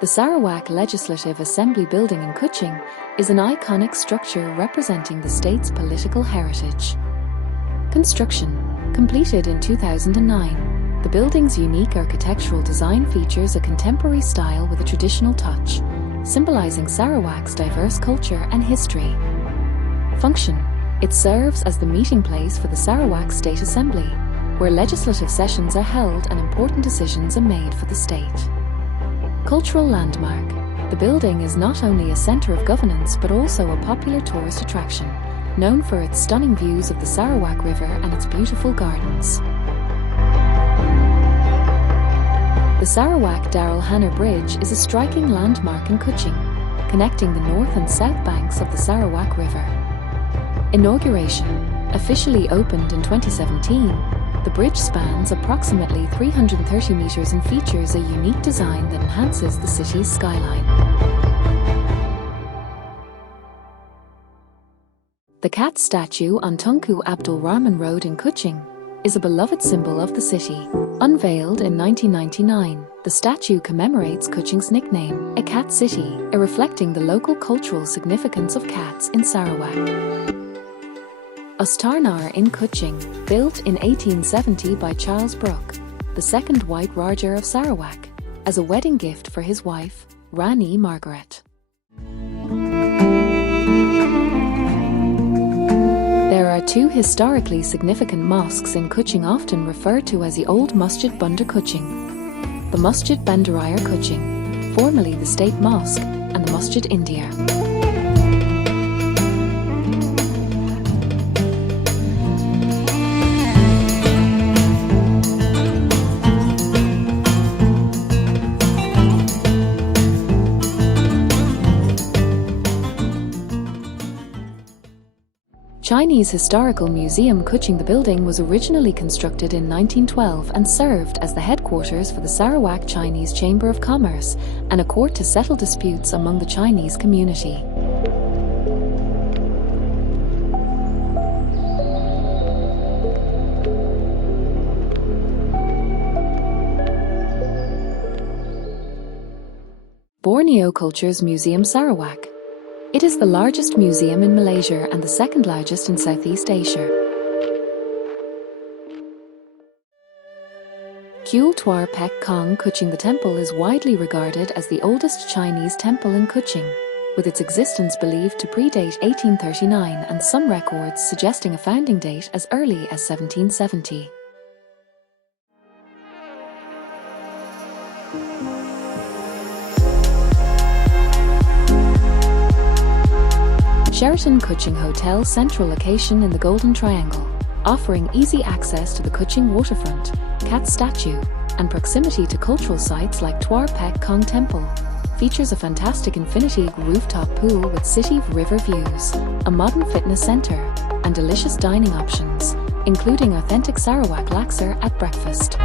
The Sarawak Legislative Assembly building in Kuching is an iconic structure representing the state's political heritage. Construction completed in 2009. The building's unique architectural design features a contemporary style with a traditional touch, symbolizing Sarawak's diverse culture and history. Function: it serves as the meeting place for the Sarawak State Assembly, where legislative sessions are held and important decisions are made for the state. Cultural landmark: the building is not only a center of governance but also a popular tourist attraction, known for its stunning views of the Sarawak River and its beautiful gardens. The Sarawak Darul Hana Bridge is a striking landmark in Kuching, connecting the north and south banks of the Sarawak River. Inauguration: officially opened in 2017, the bridge spans approximately 330 meters and features a unique design that enhances the city's skyline. The cat statue on Tunku Abdul Rahman Road in Kuching is a beloved symbol of the city. Unveiled in 1999, the statue commemorates Kuching's nickname, a cat city, reflecting the local cultural significance of cats in Sarawak. Astana in Kuching, built in 1870 by Charles Brooke, the second White Raja of Sarawak, as a wedding gift for his wife, Rani Margaret. There are two historically significant mosques in Kuching, often referred to as the Old Masjid Bandar Kuching, the Masjid Bandaraya Kuching, formerly the State Mosque, and the Masjid India. Chinese Historical Museum Kuching. The building was originally constructed in 1912 and served as the headquarters for the Sarawak Chinese Chamber of Commerce and a court to settle disputes among the Chinese community. Borneo Cultures Museum Sarawak. It is the largest museum in Malaysia and the second largest in Southeast Asia. Kuil Tuar Pek Kong Kuching. The temple is widely regarded as the oldest Chinese temple in Kuching, with its existence believed to predate 1839 and some records suggesting a founding date as early as 1770. Sheraton Kuching Hotel, central location in the Golden Triangle, offering easy access to the Kuching waterfront, cat statue, and proximity to cultural sites like Tuar Pek Kong Temple, features a fantastic infinity rooftop pool with city river views, a modern fitness center, and delicious dining options, including authentic Sarawak laksa at breakfast.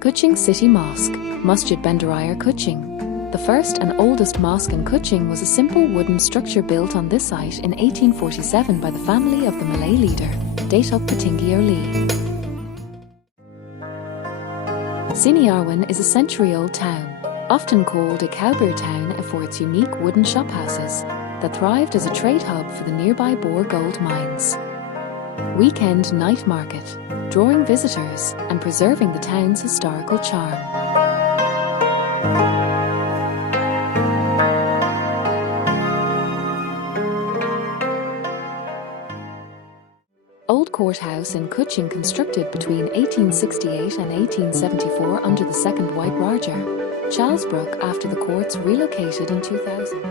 Kuching City Mosque, Masjid Bandaraya Kuching. The first and oldest mosque in Kuching was a simple wooden structure built on this site in 1847 by the family of the Malay leader, Datuk Patinggi Oli. Siniawan is a century-old town, often called a cowbeer town for its unique wooden shophouses that thrived as a trade hub for the nearby Bor gold mines. Weekend night market, drawing visitors and preserving the town's historical charm. Old Courthouse in Kuching, constructed between 1868 and 1874 under the second White Raja, Charles Brooke, after the courts relocated in 2000.